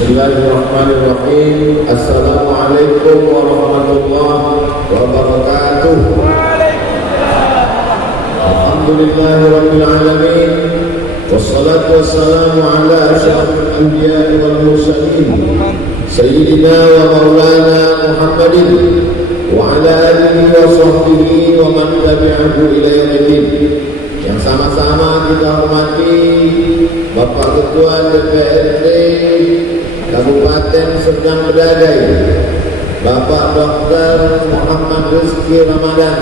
Bismillahirrahmanirrahim. Assalamualaikum warahmatullahi wabarakatuh. Alhamdulillahirabbil alamin. Wassalatu wassalamu ala asyrafil anbiya'i wal mursalin sayyidina wa maulana Muhammadin wa ala alihi wa sahbihi wa man tabi'ahu ila yaumiddin. Yang sama-sama kita hormati Bapak Ketua DPRD Kabupaten Serdang Bedagai, Bapak Dr. Muhammad Rizki Ramadan.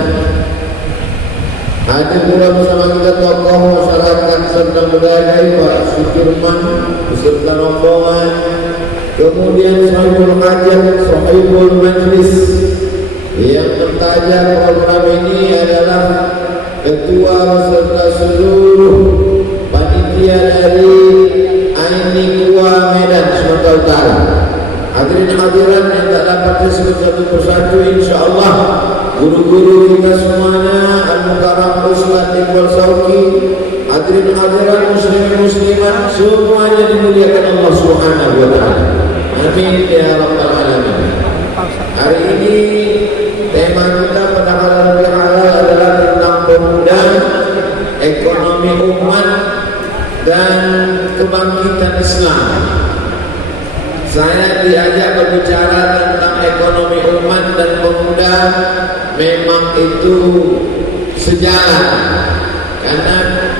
Hadir pula bersama kita tokoh masyarakat Serdang Bedagai, Pak Sudirman beserta rombongan, kemudian sahibul hajat, sahibul majlis. Yang bertaja program ini adalah Ketua beserta seluruh panitia dari Aini Kua Medan Sumatera Utara. Hadirin hadirat yang tak dapat disebut satu persatu, insyaallah guru-guru kita semuanya, Al-Mukarram Ustaz Iqbal Sauki, hadirin hadirat muslimin muslimat semuanya dimuliakan Allah Subhanahu wa taala. Amin ya rabbal alamin. Hari ini tema kita pada halal bihalal adalah tentang pemuda, ekonomi umat dan kebangkitan Islam. Saya diajak berbicara tentang ekonomi umat dan pemuda, memang itu sejalan, karena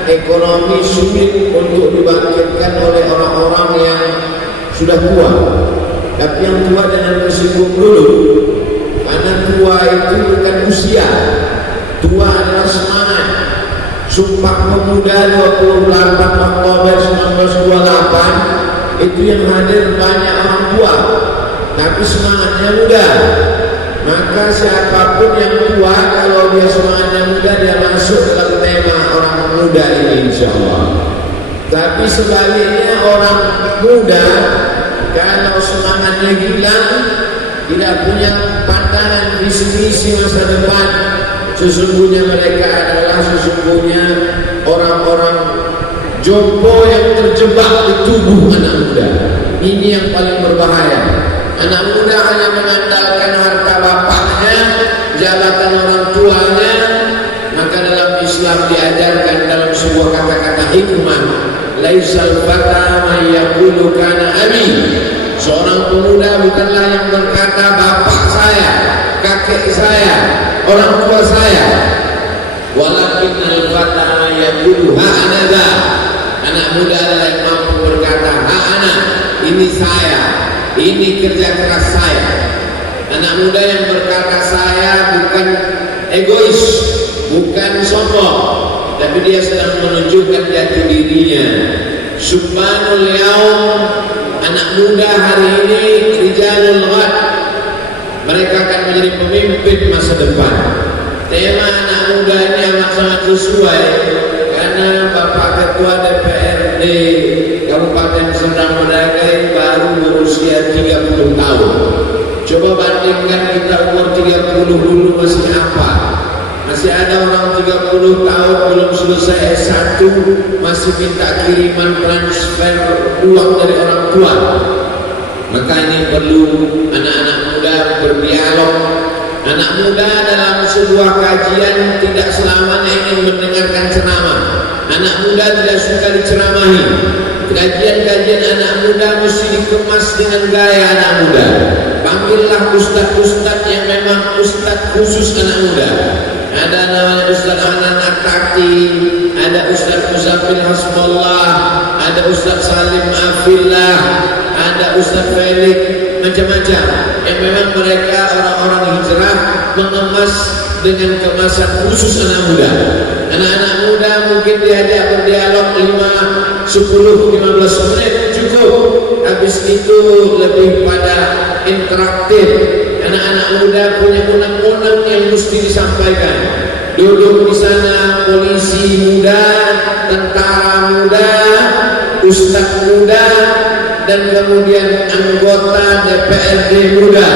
ekonomi sulit untuk dibangkitkan oleh orang-orang yang sudah tua. Tapi yang tua jangan tersinggung dulu, karena tua itu bukan usia, tua adalah semangat. Sumpah Pemuda 28 Oktober 1928 itu yang hadir banyak orang tua, tapi semangatnya muda. Maka siapapun yang tua, kalau dia semangatnya muda, dia masuk dalam tema orang muda ini insyaallah. Tapi sebaliknya orang muda kalau semangatnya hilang, tidak punya pandangan visi-misi masa depan, sesungguhnya mereka adalah orang-orang jompo yang terjebak di tubuh anak muda. Ini yang paling berbahaya. Anak muda hanya mengandalkan harta bapaknya, jabatan orang tuanya. Maka dalam Islam diajarkan dalam sebuah kata-kata hikmah, laisal fata may yaqulu kana abi. Seorang pemuda bukanlah yang berkata bapak saya, kakek saya, orang tua saya. Walakin al-fata may yaqulu ha ana. Anak muda adalah yang mampu berkata ha ana, ini saya, ini kerja keras saya. Anak muda yang berkata saya bukan egois, bukan sombong, tapi dia sedang menunjukkan jati dirinya. Subhanul yaum, anak muda hari ini rijalul ghad, mereka akan menjadi pemimpin masa depan. Tema anak muda ini amat sangat sesuai, karena Bapak Ketua DPRD Kabupaten Serdang Bedagai baru berusia 30 tahun. Coba bandingkan kita umur 30 dulu masih apa? Masih ada orang 30 tahun belum selesai S1 masih minta kiriman transfer uang dari orang tua. Maka ini perlu anak-anak muda berdialog. Anak muda dalam sebuah kajian tidak selamanya ingin mendengarkan ceramah. Anak muda tidak suka diceramahi. Kajian-kajian anak muda mesti dikemas dengan gaya anak muda. Panggillah ustadz-ustadz yang memang ustadz khusus anak muda. Ada namanya Ustadz Anan At-Taqi, ada Ustadz Muzaffil Hasbullah, ada Ustadz Salim Afillah, ada Ustadz Felix, macam-macam. Yang memang mereka orang-orang hijrah mengemas dengan kemasan khusus anak muda. Anak-anak muda mungkin diajak berdialog 5, 10, 15 menit cukup. Habis itu lebih pada interaktif. Anak-anak muda punya undang-undang yang mesti disampaikan. Duduk di sana polisi muda, tentara muda, ustadz muda, dan kemudian anggota DPRD muda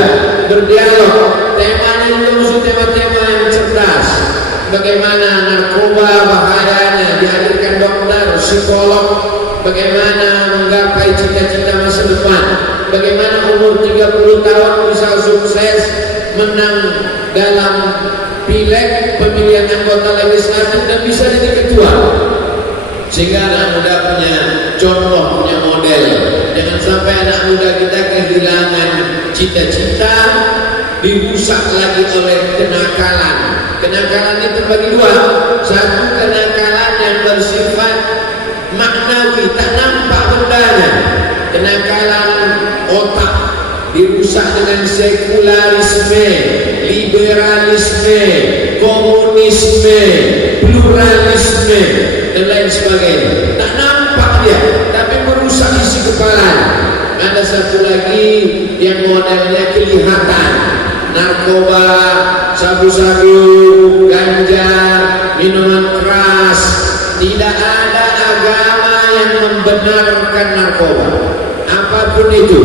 berdialog. Temanya itu mesti tema-tema yang cerdas. Bagaimana narkoba bahayanya, dihadirkan dokter, psikolog. Bagaimana menggapai cita-cita masa depan. Bagaimana umur 30 tahun bisa sukses menang dalam pileg pemilihan anggota legislatif dan bisa jadi ketua. Sehingga anak muda punya contoh, punya model. Jangan sampai anak muda kita kehilangan cita-cita, dirusak lagi oleh kenakalan. Kenakalan itu terbagi dua. Satu, kenakalan yang bersifat maknawi, tak nampak bendanya. Kenakalan otak dirusak dengan sekularisme, liberalisme, komunisme, pluralisme dan lain sebagainya. Tak nampak dia, tapi merusak isi kepala. Ada satu lagi yang modelnya kelihatan, narkoba, sabu-sabu, ganja, minuman keras. Tidak ada agama yang membenarkan narkoba, apapun itu.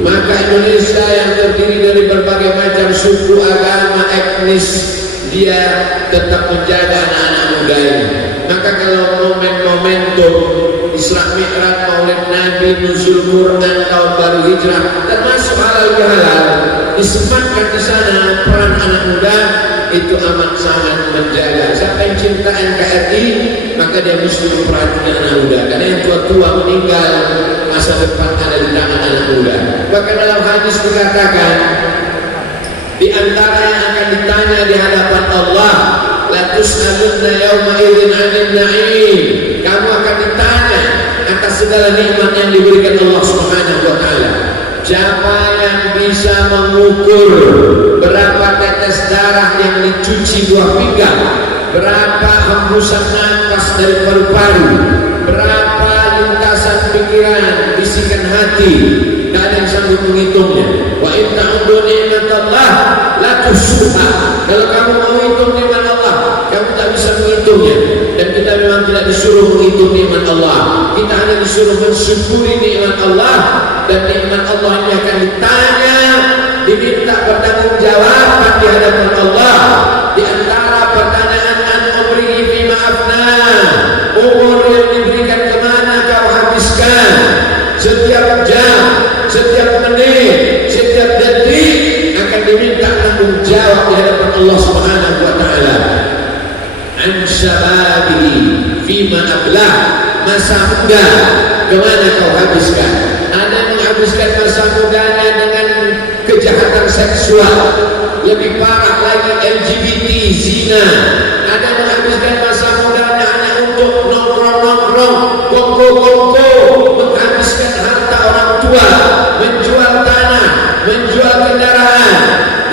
Maka Indonesia yang terdiri dari berbagai macam suku, agama, etnis, dia tetap menjaga anak-anak muda ini. Maka kalau momentum Isra Mi'raj, Maulid Nabi, nuzul Quran, tahun baru hijrah, termasuk halal bihalal, disematkan di sana peran anak muda itu amat sangat menjaga. Siapa yang cinta NKRI, maka dia mesti memperhatikan anak muda. Karena yang tua-tua meninggal, masa depan ada di tangan anak muda. Bahkan dalam hadis dikatakan, di antara yang akan ditanya di hadapan Allah, la tus'alunna yawma idzin 'anil na'im. Kamu akan ditanya atas segala nikmat yang diberikan Allah Subhanahu wa taala. Siapa yang bisa mengukur berapa tetes darah yang dicuci buah pinggang, berapa hembusan nafas dari paru-paru, berapa lintasan pikiran, bisikan hati, tidak ada yang sanggup menghitungnya. Wa in ta'uddu ni'matallah la tuhsuha. Kalau kamu mau hitung nikmat Allah, kamu tak bisa menghitungnya. Dan kita memang tidak disuruh menghitung nikmat Allah. Kita hanya disuruh mensyukuri nikmat Allah. Dan nikmat Allah ini akan ditanya, diminta pertanggungjawaban di hadapan Allah. Di antara pertanyaan an umrihi fima afna, umur yang diberikan kemana kau habiskan. Setiap jam, setiap menit, setiap detik akan diminta tanggung jawab di hadapan Allah Subhanahu wa taala. An syababihi fima ablah, masa muda kemana kau habiskan. Ada yang menghabiskan masa mudanya dengan kejahatan seksual, lebih parah lagi LGBT, zina. Ada yang menghabiskan masa mudanya hanya untuk nongkrong-nongkrong, kongko-kongko, menghabiskan harta orang tua, menjual tanah, menjual kendaraan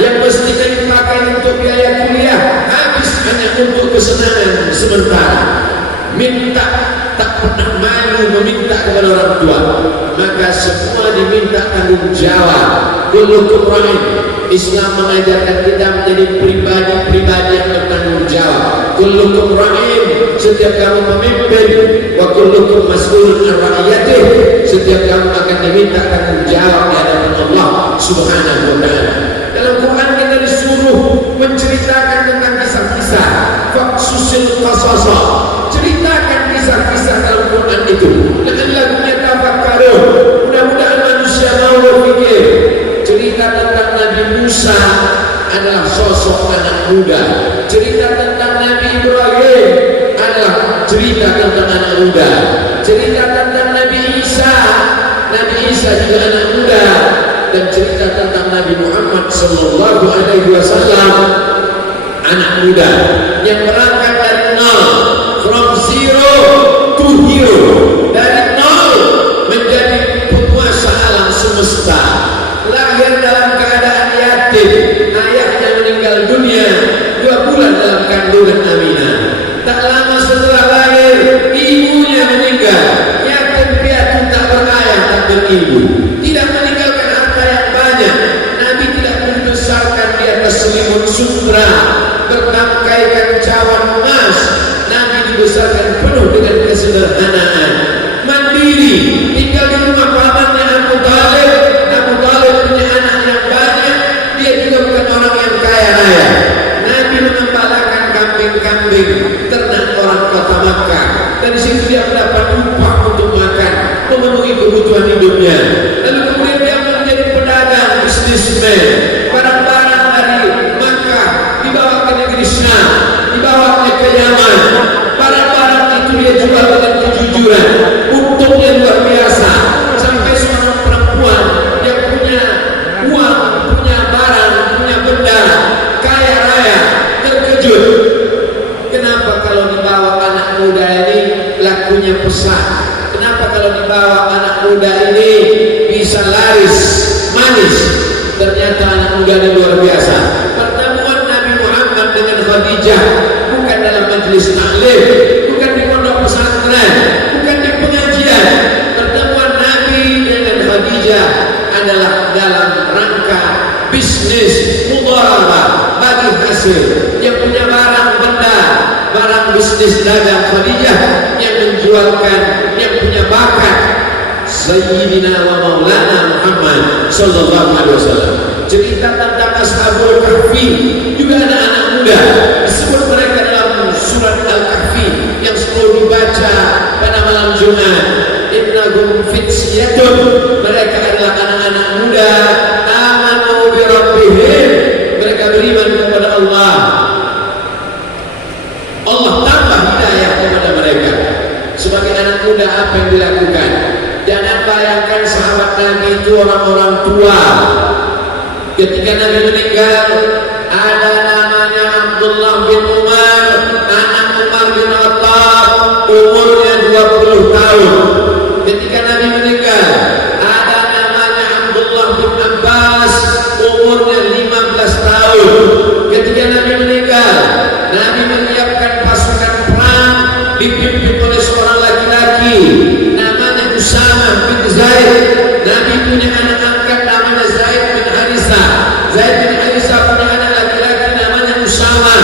yang mestinya dipakai untuk biaya kuliah, habis hanya untuk kesenangan sementara. Minta, tak pernah malu meminta kepada orang tua. Maka semua diminta tanggung jawab. Kullukum ra'in. Islam mengajarkan kita menjadi pribadi-pribadi yang bertanggung jawab. Kullukum ra'in, setiap kamu pemimpin. Wa kullukum mas'ulun an ra'iyatih, setiap kamu akan diminta tanggung jawab di hadapan Allah Subhanahu wa taala. Dalam Quran kita disuruh menceritakan tentang kisah-kisah. Faqsusil qasasa, ceritakan kisah-kisah dalam Quran itu. Dengan lagunya tafakkarun, mudah-mudahan manusia mau berpikir. Cerita tentang Nabi Musa adalah sosok anak muda. Cerita tentang Nabi Ibrahim adalah cerita tentang anak muda. Cerita tentang Nabi Isa juga anak muda. Dan cerita tentang Nabi Muhammad sallallahu alaihi wasallam anak muda yang berangkat dari nol, from zero to hero, dari nol menjadi penguasa alam semesta. Lahir dalam keadaan yatim, ayahnya meninggal dunia 2 bulan dalam kandungan Aminah. Tak lama setelah lahir, ibunya meninggal. Yatim piatu, tak berayah, tak beribu. Tidak meninggalkan harta yang banyak. Nabi tidak membesarkan di atas selimut sutra bertangkaikan cawan emas. Nabi dibesarkan penuh dengan kesederhanaan, mandiri, tinggal di rumah pamannya Abu Talib. Abu Talib punya anak yang banyak, dia juga bukan orang yang kaya raya. Nabi mengembalakan kambing-kambing ternak orang kota Makkah. Dari situ dia mendapat upah untuk makan, memenuhi kebutuhan hidupnya. ini bisa laris, manis. Ternyata anak muda ini luar biasa. Pertemuan Nabi Muhammad dengan Khadijah bukan dalam majelis taklim, bukan di pondok pesantren, bukan di pengajian. Pertemuan Nabi dengan Khadijah adalah dalam rangka bisnis mudharabah, bagi hasil. Yang punya barang benda, barang bisnis dagang Khadijah, yang menjualkan, yang punya bakat Sayyidina wa Maulana Muhammad sallallahu alaihi wasallam. Cerita tentang Ashabul Kahfi juga ada anak muda, disebut mereka dalam surat Al-Kahfi yang selalu dibaca pada malam Jumat. Innahum fityatun, mereka adalah anak-anak muda, amanu bi rabbihim, mereka beriman kepada Allah. Allah tambah hidayah kepada mereka. Sebagai anak muda apa yang dilakukan? Jangan bayangkan sahabat Nabi itu orang-orang tua. Ketika Nabi meninggal, ada namanya Abdullah bin Umar, anak Umar bin Khattab, umurnya 20 tahun. Ketika Nabi meninggal, ada namanya Abdullah bin Abbas, umurnya 15 tahun. Ketika Nabi meninggal, Nabi menyiapkan pasukan perang dipimpin oleh seorang laki-laki namanya Usama bin Zaid. Nabi punya anak angkat namanya Zaid bin Harisa. Zaid bin Harisa punya anak laki-laki namanya Usama.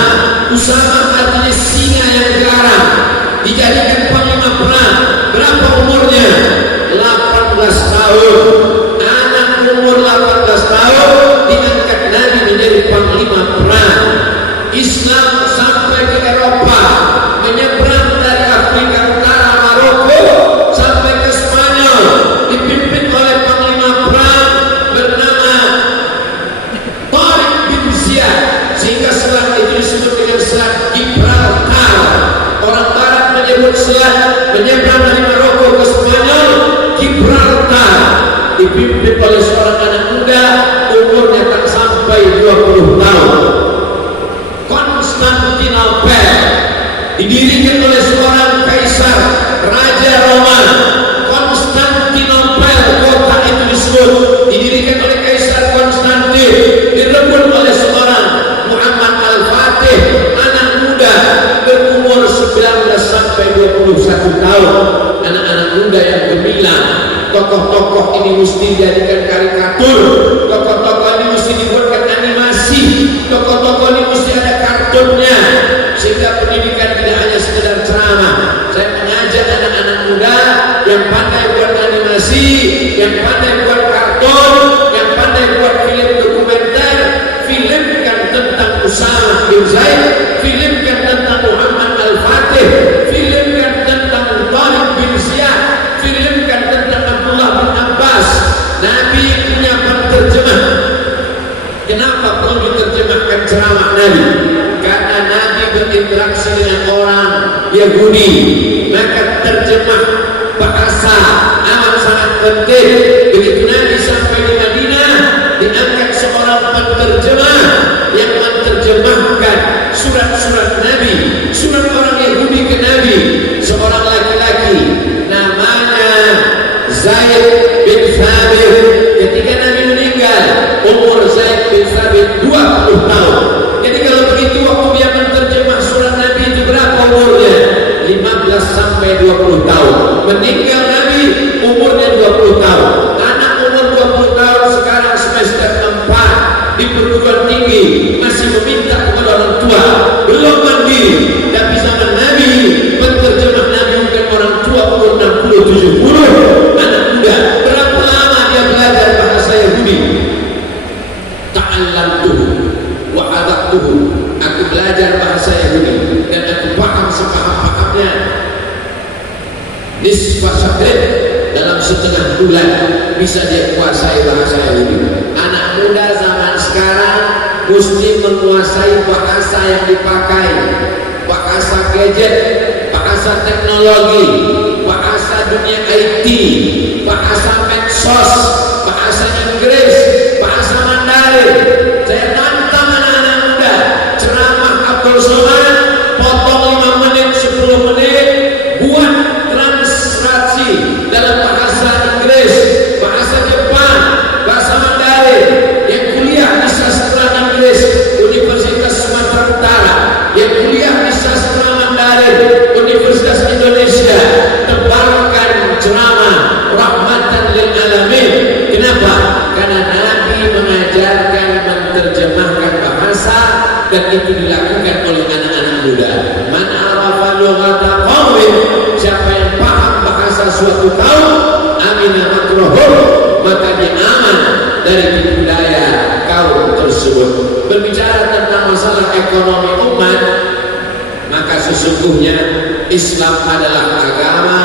Usama artinya singa yang garang. Dijadikan panglima perang. Berapa umurnya? 18 tahun. Anak umur 18 tahun diangkat Nabi menjadi panglima perang. Islam sampai ke Eropa, menyeberang dari Afrika Utara, Maroko sampai ke Spanyol, dipimpin oleh panglima perang bernama Tariq bin Ziyad, sehingga selat itu disebut dengan selat Gibraltar. Orang Barat menyebut selat menyeberang dari Maroko ke Spanyol Gibraltar, dipimpin oleh seorang anak muda, umurnya tak sampai 20 tahun. Konstantinopel didirikan oleh seorang kaisar, raja Roma. Konstantinopel, kota itu disebut, didirikan oleh kaisar Konstantin, direbut oleh seorang Muhammad Al-Fatih, anak muda berumur 19 sampai 21 tahun. Anak-anak muda yang gemilang. Tokoh-tokoh ini mesti dijadikan karikatur, tokoh-tokoh ini mesti dibuatkan animasi, tokoh-tokoh ini mesti ada kartunnya, sehingga pendidikan tidak hanya sekedar ceramah. Saya mengajak anak-anak muda yang pandai buat animasi, yang pandai buat kartun, yang pandai buat film dokumenter, filmkan tentang Usama bin Zaid, filmkan tentang Muhammad Al-Fatih, filmkan tentang Tariq bin Ziyad, filmkan tentang Abdullah bin Abbas. Nabi punya penterjemah. Kenapa perlu diterjemahkan ceramah Nabi? Karena Nabi berinteraksi dengan orang Yahudi, maka terjemah bahasa amat sangat penting. Begitu Nabi sampai di Madinah, diangkat seorang penterjemah yang menerjemahkan surat-surat Nabi, surat orang Yahudi ke Nabi. Seorang laki-laki namanya Zaid bin Thabit. Ketika Nabi meninggal, umur Zaid bin Thabit 20 tahun. Jadi kalau begitu waktu dia menerjemah surat Nabi itu berapa umurnya? 15 sampai 20 tahun. Meninggal Nabi umurnya 20 tahun. Anak umur 20 tahun sekarang semester 4 di perguruan tinggi, masih meminta kepada orang tua, belum mandiri. Tapi zaman Nabi, penterjemah Nabi bukan orang tua umur 60-70, anak muda. Berapa lama dia belajar bahasa Yahudi? Ta'allamtuhu wa hadaqtuhu. Aku belajar bahasa Yahudi dan aku paham sepaham-pahamnya. Nisfa syahrin, dalam setengah bulan bisa dia kuasai bahasa Yahudi. Anak muda zaman sekarang mesti menguasai bahasa yang dipakai, bahasa gadget, bahasa teknologi, bahasa dunia IT, bahasa medsos, bahasa Inggris, bahasa Mandarin. Saya tantang anak-anak muda, ceramah Abdul Somad, potong 5 menit, 10 menit, buat translasi dalam bahasa Inggris, dan itu dilakukan oleh anak-anak muda. Man arafa lughata qaumin, siapa yang paham bahasa suatu kaum, amina makruhum, maka dia aman dari budaya kaum tersebut. Berbicara tentang masalah ekonomi umat, maka sesungguhnya Islam adalah agama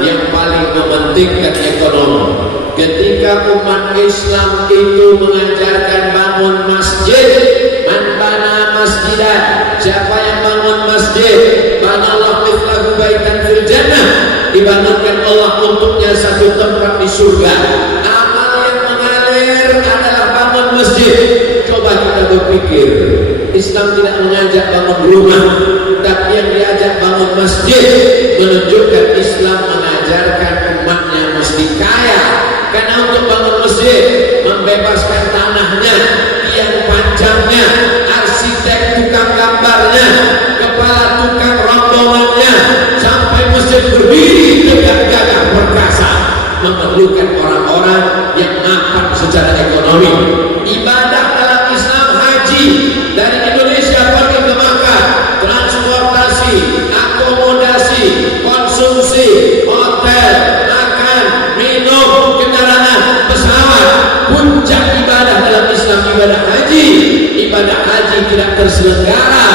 yang paling mementingkan ekonomi. Ketika umat Islam itu mengajarkan bangun masjid, man bana masjidan, siapa yang bangun masjid, banallahu mithlahu baitan fil jannah, dibangunkan Allah untuknya satu tempat di surga. Amal yang mengalir adalah bangun masjid. Coba kita berpikir, Islam tidak mengajak bangun rumah, tapi yang diajak bangun masjid, menunjukkan Islam mengajarkan umatnya mesti kaya. Karena untuk bangun masjid, membebaskan tanahnya, tiang panjangnya, arsitek tukang gambarnya, kepala tukang rombongannya, sampai masjid berdiri tegak gagah perkasa, memerlukan orang-orang yang mapan secara ekonomi. Ibadah dalam Islam haji, dari Indonesia pergi ke Makkah, transportasi, akomodasi, konsumsi, hotel, makan, minum, kendaraan, pesawat. Puncak ibadah dalam Islam ibadah haji. Ibadah haji tidak terselenggara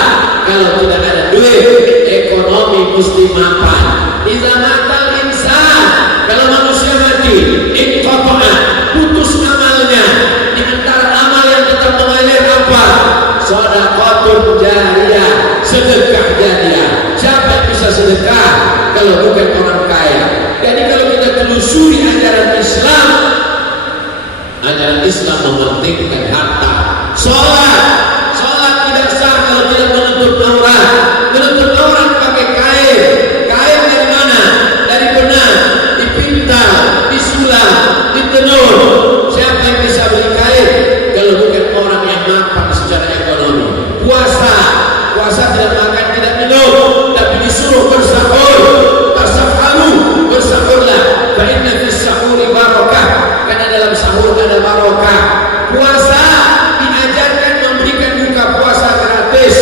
kalau tidak ada duit. Ekonomi mesti mapan. Iza matal insan, kalau manusia mati, inqata'a, putus amalnya. Di antara amal yang tetap mengalir apa? Shadaqatun jariyah, sedekah jariyah. Siapa yang bisa sedekah kalau bukan orang kaya? Jadi kalau kita telusuri ajaran Islam mementingkan harta. Sholat tidak sah kalau tidak menutup aurat. Menutup aurat pakai kain. Kain dari mana? Dari benang, dipintal, disulam, ditenun. Siapa yang bisa beli kain kalau bukan orang yang mapan secara ekonomi? Puasa tidak makan, tidak minum, tapi disuruh bersahur. Tasahharu, bersahurlah. Fa inna fis sahuri barakah, karena dalam sahur ada barakah. Puasa diajarkan memberikan buka puasa gratis.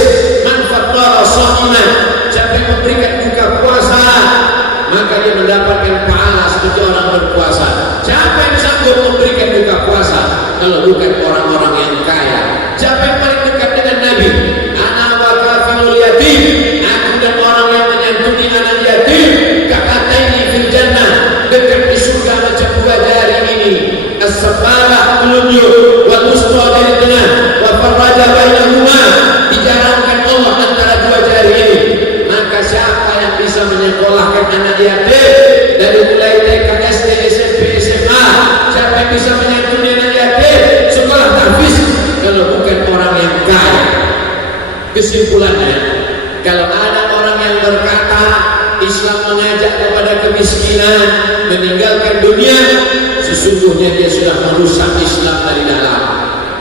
Man fattara sha'iman, siapa yang memberikan buka puasa, maka dia mendapatkan pahala seperti orang berpuasa. Siapa yang sanggup memberikan buka puasa kalau bukan orang-orang yang kaya? Siapa yang paling dekat dengan Nabi? Ana wa kafilul yatim, aku dan orang yang menyantuni anak yatim, ka'ataini fil jannah, dekat di surga macam dua jari ini. As-sababah telunjuk, wal wusta dari tengah, wa farraja bainahuma, dijarangkan Allah antara dua jari ini. Maka siapa yang bisa menyekolahkan anak yatim dari mulai TK, SD, SMP, SMA? Siapa yang bisa menyantuni anak yatim sekolah tahfiz kalau bukan orang yang kaya? Kesimpulannya, kalau ada orang yang berkata Islam mengajak kepada kemiskinan, meninggalkan dunia, sesungguhnya dia sudah merusak Islam dari dalam.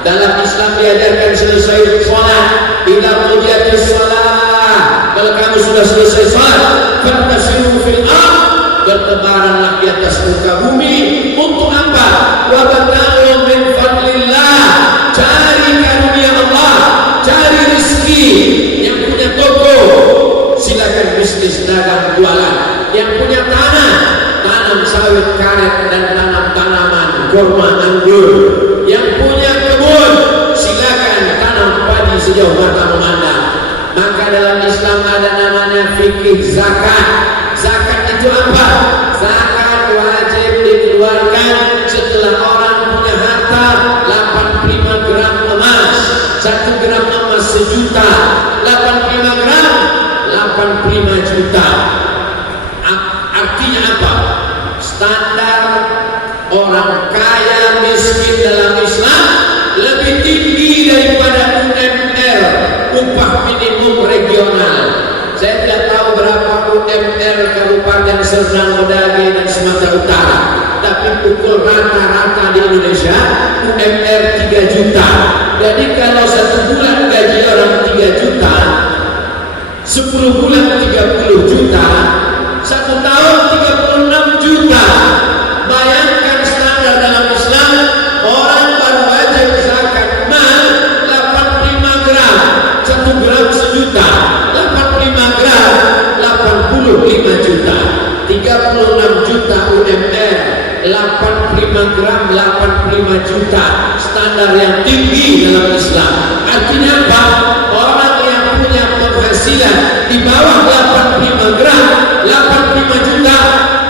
Dalam Islam diajarkan selesai sholat, ila qudiyatis sholat, kalau kamu sudah selesai sholat, fantasiru fil ardh, bertebaranlah di atas muka bumi. Untuk apa? Wabtaghu min fadlillah, cari karunia Allah, cari rezeki. Yang punya toko, silakan bisnis dagang jualan. Yang punya tanah, tanam sawit karet dan tanam tanaman kurma anggur. Yang punya kebun, silakan tanam padi sejauh mata memandang. Maka dalam Islam ada namanya fikih zakat. Zakat itu apa? Zakat wajib dikeluarkan setelah orang punya harta 85 gram emas. 1 gram emas sejuta, 85 gram 85 juta. Artinya apa? Standar orang kaya miskin dalam Islam lebih tinggi daripada UMR, upah minimum regional. Saya tidak tahu berapa UMR Kabupaten Serdang, Bedagai dan Sumatera Utara, tapi pukul rata-rata di Indonesia UMR 3 juta. Jadi kalau 1 bulan gaji orang 3 juta, 10 bulan 30 juta, 1 tahun 36 juta. Bayangkan standar dalam Islam, orang baru wajib zakat mal 85 gram, 1 85 juta, standar yang tinggi dalam Islam. Artinya apa? Orang yang punya penghasilan di bawah 85 gram, 85 juta,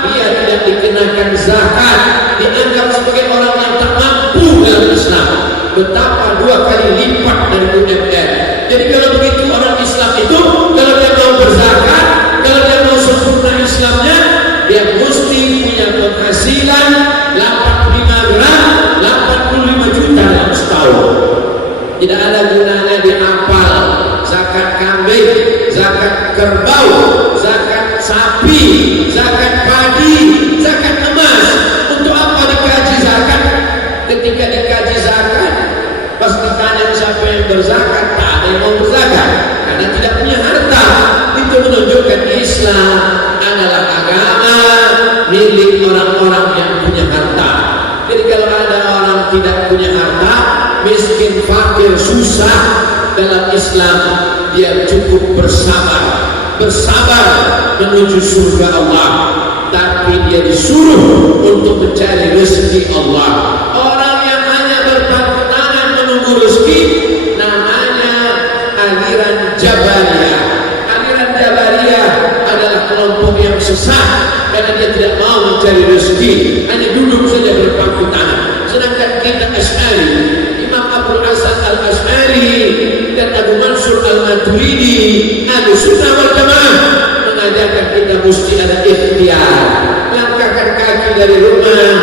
dia tidak dikenakan zakat, dianggap sebagai orang yang tak mampu dalam Islam. Betapa 2 kali lipat dari UMR. Jadi kalau begitu orang Islam itu, kalau dia mau berzakat, kalau dia mau sempurna Islamnya, dia mesti punya penghasilan 85 gram, 85 juta dalam setahun. Tidak ada gunanya dihafal zakat kambing, zakat kerbau, zakat sapi, zakat padi, zakat emas. Untuk apa dikaji zakat? Ketika dikaji zakat, pas ditanya siapa yang berzakat, tak ada yang mau berzakat karena tidak punya harta. Itu menunjukkan Islam adalah agama milik orang-orang yang punya harta. Jadi kalau ada orang tidak punya harta, miskin, fakir, susah, dalam Islam dia cukup bersabar menuju surga Allah, tapi dia disuruh untuk mencari rezeki Allah. Orang yang hanya berpangku tangan menunggu rezeki namanya aliran Jabariyah. Aliran Jabariyah adalah kelompok yang sesat karena dia tidak mau mencari rezeki, hanya duduk saja berpangku tangan. Sedangkan kita Asy'ari, Imam Abdul Hasan Al-Asy'ari dan Abu Mansur Al-Maturidi, Ahlussunnah wal Jamaah, mengajarkan kita mesti ada ikhtiar, langkahkan kaki dari rumah,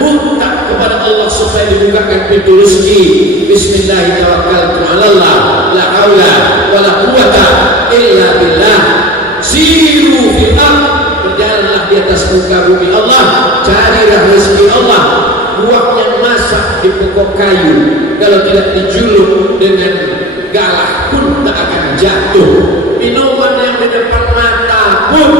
minta kepada Allah supaya dibukakan pintu rezeki. Bismillahirrahmanirrahim, la haula wala quwata illa billah. Siru fil ardh, berjalanlah di atas muka bumi Allah, carilah rezeki Allah. Buah yang masak di pokok kayu, kalau tidak dijulur dengan galah pun tak akan jatuh. Minuman yang di depan mata pun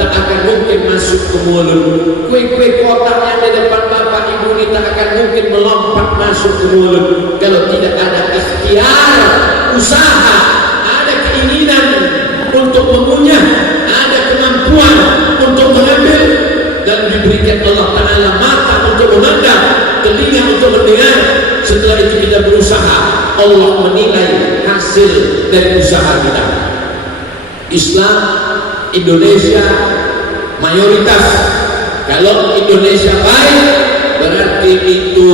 tak akan mungkin masuk ke mulut. Kue-kue kotak yang di depan bapak ibu ini tak akan mungkin melompat masuk ke mulut kalau tidak ada ikhtiar, usaha, ada keinginan untuk mengunyah, ada kemampuan untuk mengambil, dan diberikan Allah Ta'ala mata untuk memandang, telinga untuk mendengar. Setelah itu kita berusaha, Allah menilai hasil dari usaha kita. Islam Indonesia mayoritas. Kalau Indonesia baik, berarti itu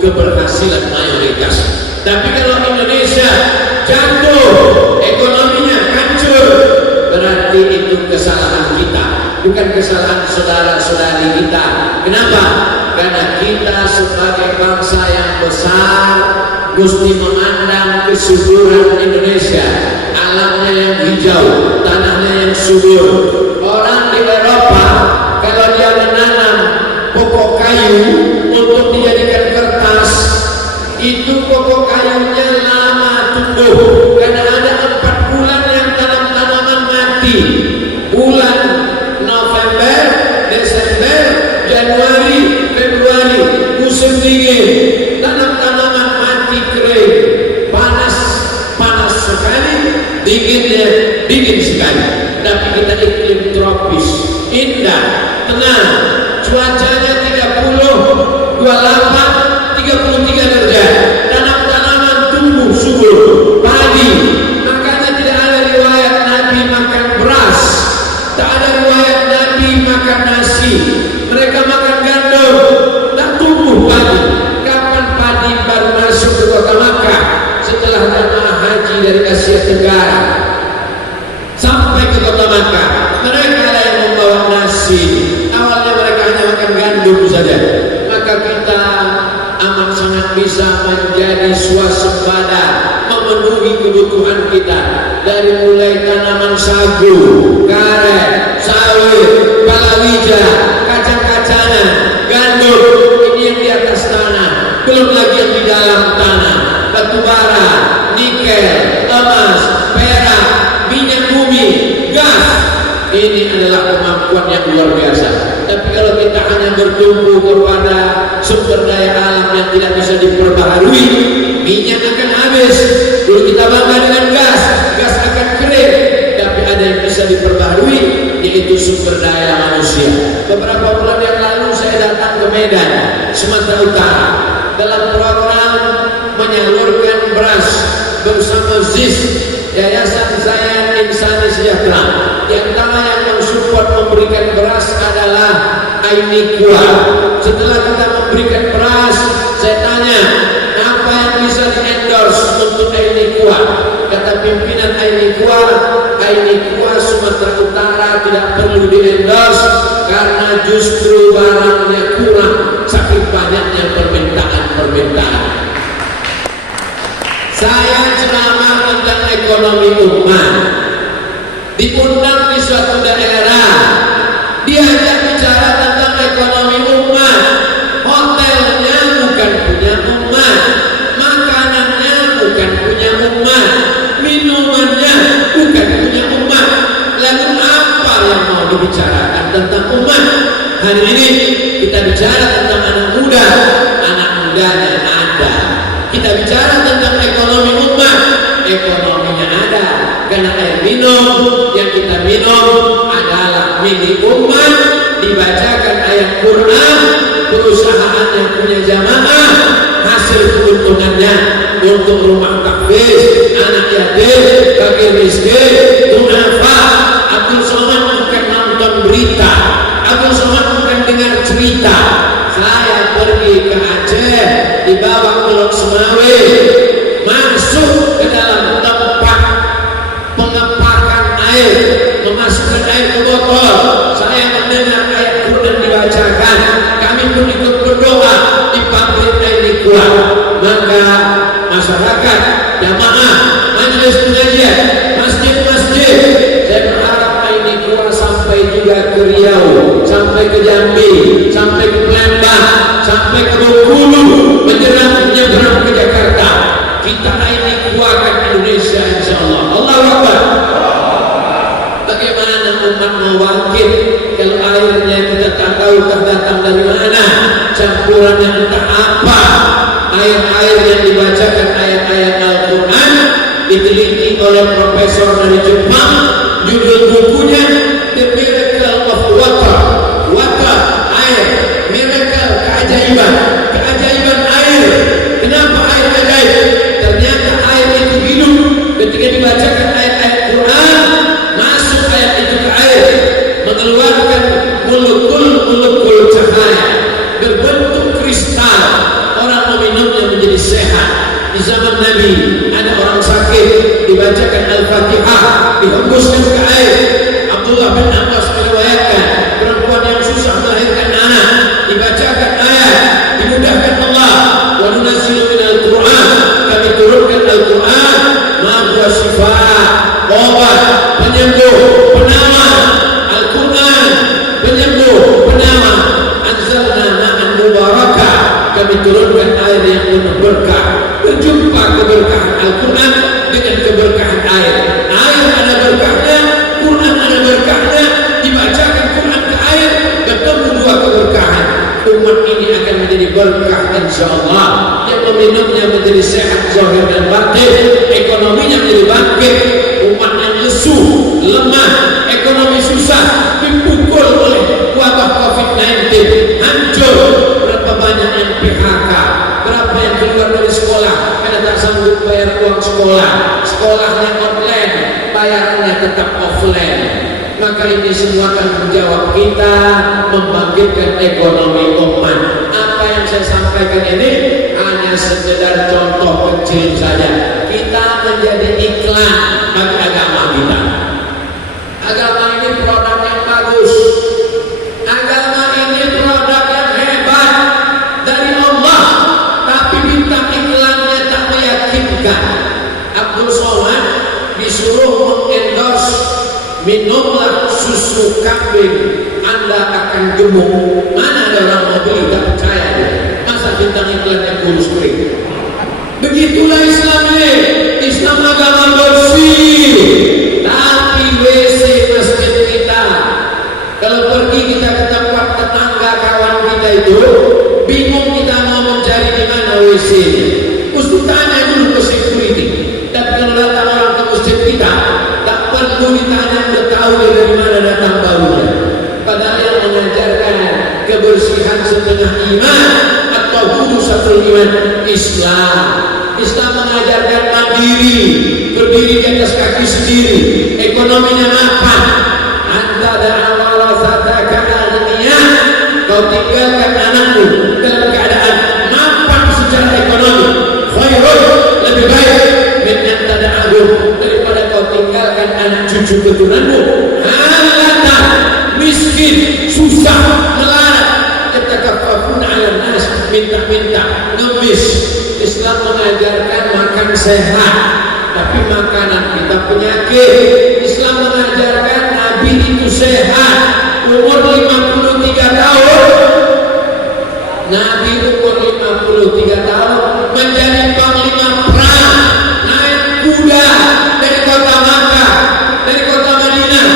keberhasilan mayoritas. Tapi kalau Indonesia jatuh, ekonominya hancur, berarti itu kesalahan kita, bukan kesalahan saudara-saudari kita. Kenapa? Karena kita sebagai bangsa yang besar mesti memandang kesuburan Indonesia, alamnya yang hijau, tanahnya yang subur. Orang di Eropa kalau dia menanam pokok kayu untuk dijadikan kertas, itu pokok kayunya lama tumbuh karena ada 4 bulan yang tanaman mati. Bulan November, Desember, Januari, Februari, musim dingin, tanaman mati kering, panas sekali, dinginnya dingin sekali. Tapi kita iklim tropis, indah, tenang, cuacanya 30, 28, 33 derajat, tanaman tumbuh subur, padi. Makanya tidak ada riwayat Nabi makan beras, tak ada riwayat Nabi makan nasi. Mereka makan gandum, tak tumbuh padi. Kapan padi baru masuk ke kota Makkah? Setelah jemaah haji dari Asia Tenggara sampai ke kota Makkah, mereka lah yang membawa nasi. Awalnya mereka hanya makan gandum saja. Maka kita amat sangat bisa menjadi swasembada, memenuhi kebutuhan kita dari mulai tanaman sagu, karet, sawit, palawija, kacang-kacangan, gandum. Ini yang di atas tanah, belum lagi yang di dalam tanah, batu bara, nikel, emas, perak, minyak bumi, gas. Ini adalah kemampuan yang luar biasa. Tapi kalau kita hanya bertumpu kepada sumber daya alam yang tidak bisa diperbaharui, minyak akan habis. Dulu kita bangga dengan gas akan kering. Tapi ada yang bisa diperbaharui, yaitu sumber daya manusia. Beberapa bulan yang lalu saya datang ke Medan, Sumatera Utara, dalam program menyalurkan beras bersama ZIS, Yayasan Zayan Insani Sejahtera. Di antara yang mensupport memberikan beras adalah Ainikua. Setelah kita memberikan beras, saya tanya, apa yang bisa di-endorse untuk Ainikua? Kata pimpinan Ainikua Sumatera Utara tidak perlu di-endorse karena justru barangnya kurang, saking banyaknya permintaan. Saya ceramah tentang ekonomi umat, diundang di suatu daerah, diajak bicara tentang ekonomi umat. Hotelnya bukan punya umat, makanannya bukan punya umat, minumannya bukan punya umat. Lalu apa yang mau dibicarakan tentang umat? Hari ini kita bicara tentang anak mudanya ada. Kita bicara tentang ekonomi umat, ekonominya ada. Karena air minum yang kita minum adalah milik umat. Dibacakan ayat Quran, perusahaan yang punya jamaah, hasil keuntungannya untuk rumah tahfiz, anak yatim, fakir miskin, du'afa. Abdul Somad bukan nonton berita, Abdul Somad bukan dengar cerita. Saya pergi ke Aceh, dibawa ke Lok Semawe, masuk ke dalam tempat pengepakan air, memasukkan air ke botol. Saya mendengar ayat Quran dibacakan, kami pun ikut berdoa di pabrik Ainikua. Maka masyarakat, jamaah, majelis pengajian, masjid-masjid, saya berharap Ainikua sampai juga ke Riau, sampai ke Jambi, sampai ke Palembang, sampai ke Bengkulu, menyeberang ke Jakarta. Kita Ainikuakan Indonesia, insyaallah. Allahu Akbar. Bagaimana umat mau bangkit kalau airnya kita tak tahu datang dari mana, campurannya entah apa. Air-air yang dibacakan ayat-ayat Al-Quran diteliti oleh profesor dari Jepang. Judul bukunya The Miracle of Water. Water, air, miracle, keajaiban air. Kenapa air ajaib? Ternyata air itu hidup. Ketika dibacakan ayat-ayat Quran, masuk ayat itu ke air, mengeluarkan molekul cahaya berbentuk kristal. Orang meminumnya menjadi sehat. Di zaman Nabi ada orang sakit, dibacakan Al-Fatihah, dihembuskan ke air. Abdullah bin Abbas meriwayatkan, perempuan yang susah melahirkan anak, dibacakan ayat, dimudahkan Allah. Wa nunazzilu minal Qur'an, kami turunkan Al-Quran, ma huwa shifaa, obat, penyembuh, penawar. Al-Quran, penyembuh, penawar. Anzalna ma'an mubarakah, kami turunkan air yang penuh berkah. Berjumpa keberkahan Al-Quran dengan keberkahan air. Air ada berkahnya, Quran ada berkahnya. Dibacakan Quran ke air, ketemu dua keberkahan. Umat ini akan menjadi berkah, insyaallah. Yang meminumnya menjadi sehat zahir dan batin, ekonominya menjadi bangkit. Umat yang lesu, lemah, ekonomi susah, dipukul oleh wabah COVID-19, hancur. Berapa banyak yang PHK, berapa yang keluar dari sekolah karena tak sanggup bayar uang sekolah, sekolahnya online, bayarnya tetap offline. Maka ini semua akan menjawab kita membangkitkan ekonomi umat. Apa yang saya sampaikan ini hanya sekedar contoh kecil saja. Kita menjadi iklan bagi agama kita. Agama ini produk yang bagus. Agama ini produk yang hebat dari Allah, tapi bintang iklannya tak meyakinkan. Abdul Somad disuruh mengendorse, minumlah susu kambing, Anda akan gemuk. Mana ada orang mau beli, tak percaya dia. Masa bintang iklan yang kurus kering? Begitulah Islam ini. Islam agama bersih, tapi WC masjid kita, kalau pergi kita ke tempat tetangga kawan kita itu, bingung kita mau mencari di mana WC-nya. Mesti tanya dulu ke security. Dan kalau datang orang ke masjid kita, tak perlu ditanya, udah tahu dari mana datang baunya. Padahal yang mengajarkan kebersihan kebersihan setengah iman atau hulu satu iman. Islam mengajarkan mandiri, berdiri di atas kaki sendiri, ekonominya mapan. Anta da'awala sataka agniya, kau tinggalkan anakmu dalam keadaan mapan secara ekonomi. Khairun, lebih baik min anta da'ahum, daripada kau tinggalkan anak cucu keturunanmu halata, miskin, susah, melarat, yatakaffafuna 'alan nas, minta-minta, ngemis. Islam mengajarkan makan sehat, tapi makanan kita penyakit. Islam mengajarkan Nabi itu sehat, umur 53 tahun. Nabi umur 53 tahun menjadi panglima perang, naik kuda dari kota Makkah, dari kota Madinah,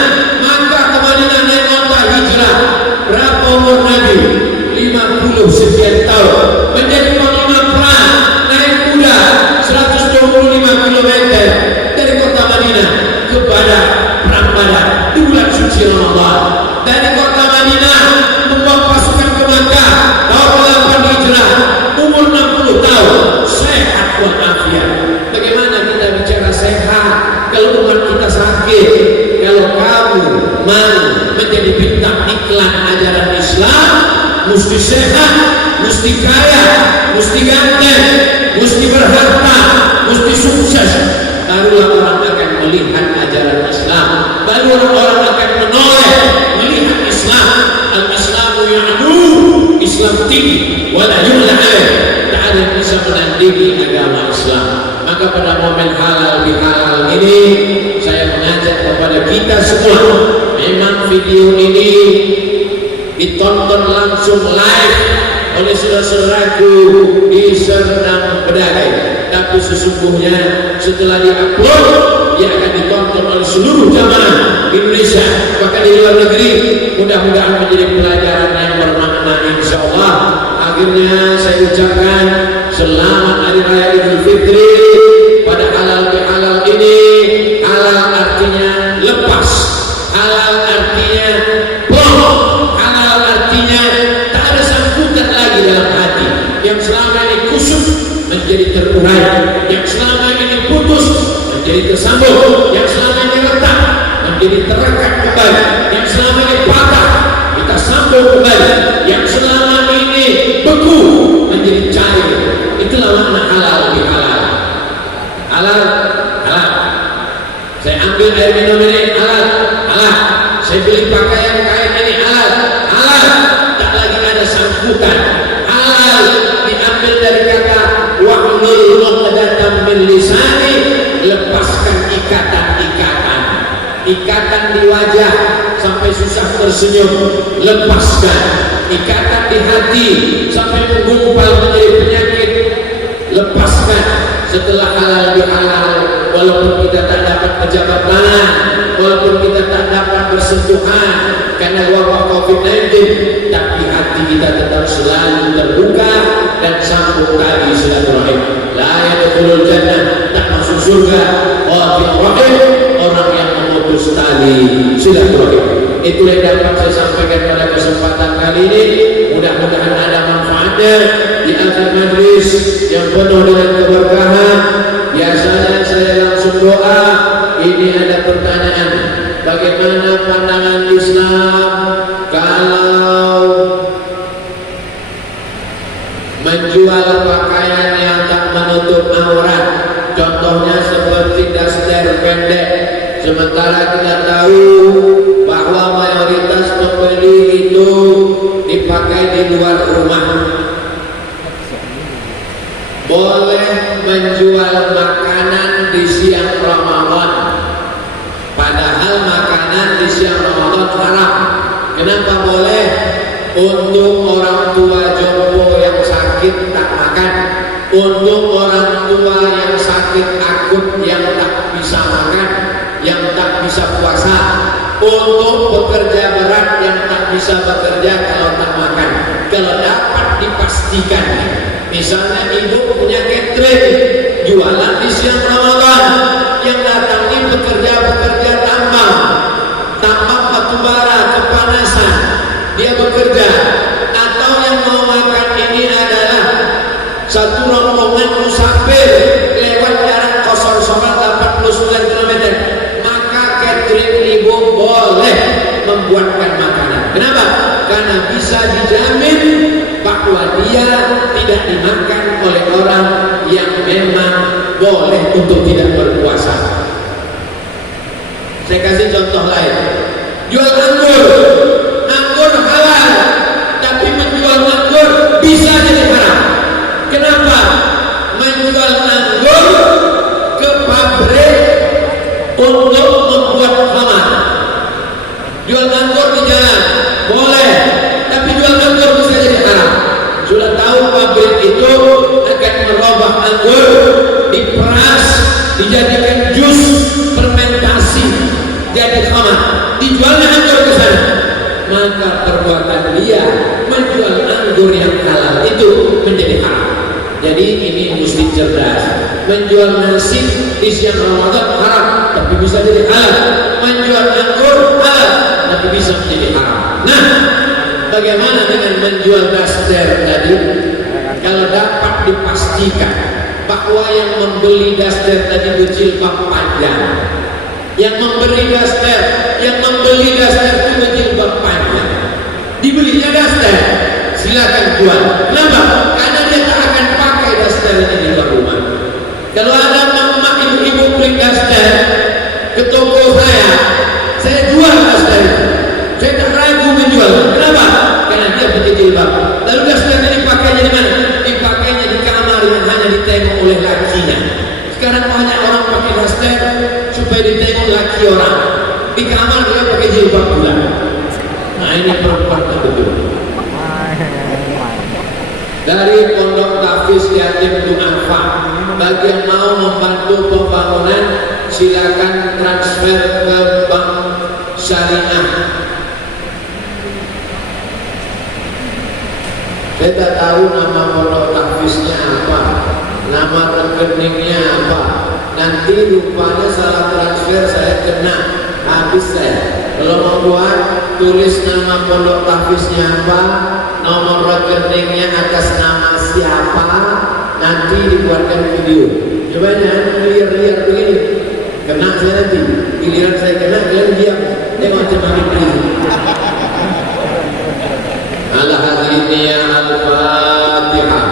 Makkah ke Madinah naik onta hijrah. Berapa umur Nabi? 50 sekian tahun. Menjadi panglima perang, naik kuda 125 km dari kota Madinah ke Badar, perang Badar di bulan suci Ramadan. Dari kota Madinah membawa pasukan ke Makkah tahun 8 hijrah, umur 60 tahun, sehat walafiat. Bagaimana kita bicara sehat kalau umat kita sakit? Kalau kamu mau menjadi bintang iklan ajaran Islam, mesti sehat, mesti kaya, mesti ganteng, mesti berharta, mesti sukses. Barulah orang akan melihat ajaran Islam, baru orang akan menoleh melihat Islam. Al-Islamu ya'nu, Islam tinggi, wala yu'la alaih, tak ada yang bisa menandingi agama Islam. Maka pada momen halal bihalal ini saya mengajak kepada kita semua, memang video ini ditonton langsung live oleh saudara-saudaraku di Serdang Bedagai, tapi sesungguhnya setelah diupload dia akan ditonton oleh seluruh jamaah Indonesia, bahkan di luar negeri. Mudah-mudahan menjadi pelajaran yang bermakna insyaallah. Akhirnya saya ucapkan selamat Hari Raya Idul Fitri pada halal bihalal ini. Halal artinya lepas, halal artinya bohong, halal artinya tak ada sangkutan lagi dalam hati. Yang selama ini kusut menjadi terurai, yang selama ini putus menjadi tersambung, yang selama ini retak menjadi terekat kembali, yang selama ini patah kita sambung kembali, yang selama ini beku menjadi cair. Itulah makna halal bihalal. Halal, halal. Saya ambil air minum ini halal, halal. Saya beli pakaian kain ini halal, halal. Tak lagi ada sangkutan. Halal diambil dari kata wahlul 'uqdatam min lisani, lepaskan ikatan-ikatan. Ikatan di wajah sampai susah tersenyum, lepaskan. Ikatan di hati sampai menggumpal menjadi penyakit, lepaskan. Setelah halal bihalal, walaupun kita tak dapat kejabatan, walaupun kita tak dapat bersentuhan karena wabah COVID-19, tapi hati kita tetap selalu terbuka dan sambung tali silaturahim. La yadkhulul jannah, tak masuk surga qatil rahim, orang yang memutus tali silaturahim. Itu yang dapat saya sampaikan pada kesempatan kali ini. Mudah-mudahan ada manfaatnya di akhir majlis yang penuh dengan keberkahan. Biasanya saya langsung doa. Ini ada pertanyaan, bagaimana pandangan Islam kalau menjual pakaian yang tak menutup aurat? Contohnya seperti daster pendek, sementara kita tahu bahwa mayoritas pembeli itu dipakai di luar rumah. Boleh menjual makanan di siang Ramadan, padahal makanan di siang Ramadan haram. Kenapa boleh? Untuk orang tua jompo yang sakit tak makan, untuk orang tua yang sakit akut yang tak bisa makan, yang tak bisa puasa, untuk pekerja berat yang tak bisa bekerja kalau tak makan. Kalau dapat dipastikan, misalnya ibu punya catering, jualan di siang Ramadan, yang datangi pekerja-pekerja tambang batubara, kepanasan, dia bekerja, satu rombongan musafir lewat jarak kosong-kosongan 89 km, maka catering ibu boleh membuatkan makanan. Kenapa? Karena bisa dijamin bahwa dia tidak dimakan oleh orang yang memang boleh untuk tidak berpuasa. Saya kasih contoh lain. Jual anggur, anggur halal, tapi menjual anggur bisa jadi haram. Kenapa? Menjual anggur ke pabrik untuk membuat khamar. Jual anggur di jalan boleh, tapi jual anggur bisa jadi haram. Sudah tahu pabrik itu akan merubah anggur, diperas, dijadikan jus, fermentasi, jadi khamar, dijualnya anggur ke sana. Maka perbuatan dia menjual anggur yang halal itu menjadi haram. Jadi ini mesti cerdas. Menjual nasi di siang Ramadan haram, tapi bisa jadi halal. Menjual anggur halal, tapi bisa menjadi haram. Nah, bagaimana dengan menjual daster tadi? Kalau dapat dipastikan bahwa yang membeli daster tadi berjilbab panjang, yang membeli daster itu berjilbab panjang, dibelinya daster, silakan jual. Kenapa? Karena dia tak akan pakai daster ini di luar rumah. Kalau ada mama ibu-ibu beli daster ke toko saya jual daster itu. Saya tak ragu menjual. Kenapa? Karena dia pakai jilbab. Lalu daster ini dipakainya di mana? Dipakainya di kamar yang hanya ditengok oleh lakinya. Sekarang banyak orang pakai daster supaya ditengok laki orang. Di kamar dia pakai jilbab pula. Nah, ini perempuan betul. Dari Pondok Tahfiz Yatim Du'afa, bagi yang mau membantu pembangunan silakan transfer ke Bank Syariah. Saya tak tahu nama Pondok Tahfiznya apa, nama rekeningnya apa. Nanti rupanya salah transfer, saya kena, habis saya. Kalau mau buat, tulis nama Pondok Tahfiznya apa, nomor rekeningnya atas nama siapa, nanti dibuatkan video. Coba jangan liar-liar begini, kena saya nanti. Giliran saya kena, kalian diam. Tengok macam mana ini. Al-Hadiniyah Al-Fatihah.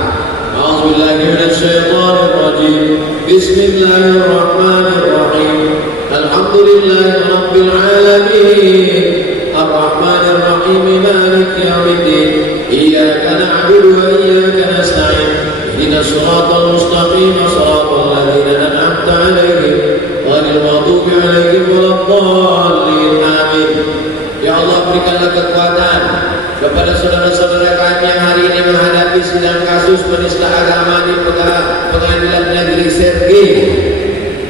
A'udzubillahi minasyaitonir rajim. Bismillahirrahmanirrahim. Alhamdulillahi rabbil alamin. Ar-Rahmanir Rahim. Maliki yaumiddin. Iyyaka na'budu wa iyyaka nasta'in. Ihdinas siratal mustaqim. Shiratal ladzina an'amta 'alaihim ghairil maghdubi 'alaihim waladdallin. Amin. Ya Allah, berikanlah kekuatan kepada saudara-saudara kami yang hari ini menghadapi sidang kasus penista agama di Pengadilan Negeri Sergei.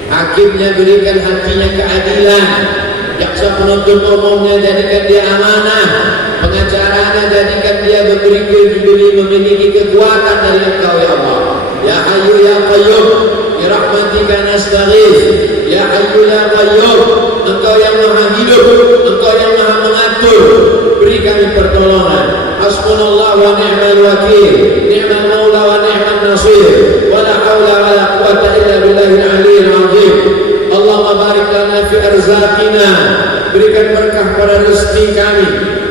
Hakimnya berikan hatinya keadilan, jaksa penuntut umumnya jadikan dia amanah, pengacaranya jadikan dia memiliki kekuatan dari Engkau ya Allah. Ya Hayyu ya Qayyum, bi rahmatika nastaghits. Ya Hayyu ya Qayyum, Engkau yang Maha Hidup, Engkau yang Maha Mengatur, beri kami pertolongan. Hasbunallah wa ni'mal wakil, ni'mal maula wa ni'mal nasir, wa la haula wa la quwwata illa billahil aliyyil azim. Allahumma barik lana fi arzaqina, berikan berkah pada rezeki kami,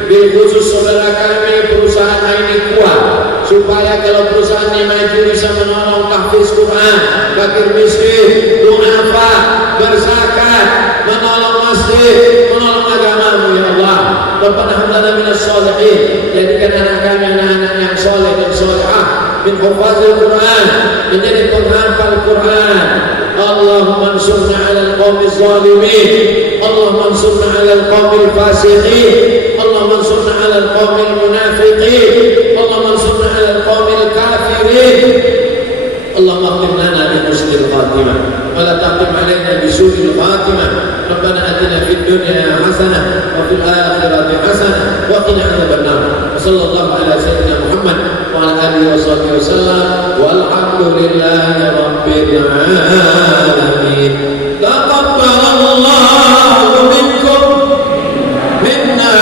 bil khusus saudara kami perusahaan ini kuat, supaya kalau perusahaan ini maju bisa menolong tahfiz Quran, fakir miskin, du'afa, berzakat, menolong masjid, menolong agamamu ya Allah. Rabbana hab lana minas sholihin, jadikan anak kami anak-anak yang soleh dan solehah, min hufazil Quran, menjadi penghafal Quran. Allahumma ansurna 'alal qaumiz zalimin, Allahumma ansurna 'alal qaumil fasiqin, Allahumma ansurna 'alal qaumil munafiqin, Allahumma ansurna 'alal qaumil kafirin. Allahumma akhtim lana bi husnil khatimah wa la taqim 'alaina bi su'il khatimah. Rabbana atina fid dunya hasanah wa fil akhirati hasanah wa qina adzabannar. Sallallahu ala sayyidina Muhammad wa ala alihi washabbihi wasallam walhamdulillahi rabbil alamin. Taqabbalallahu minkum minna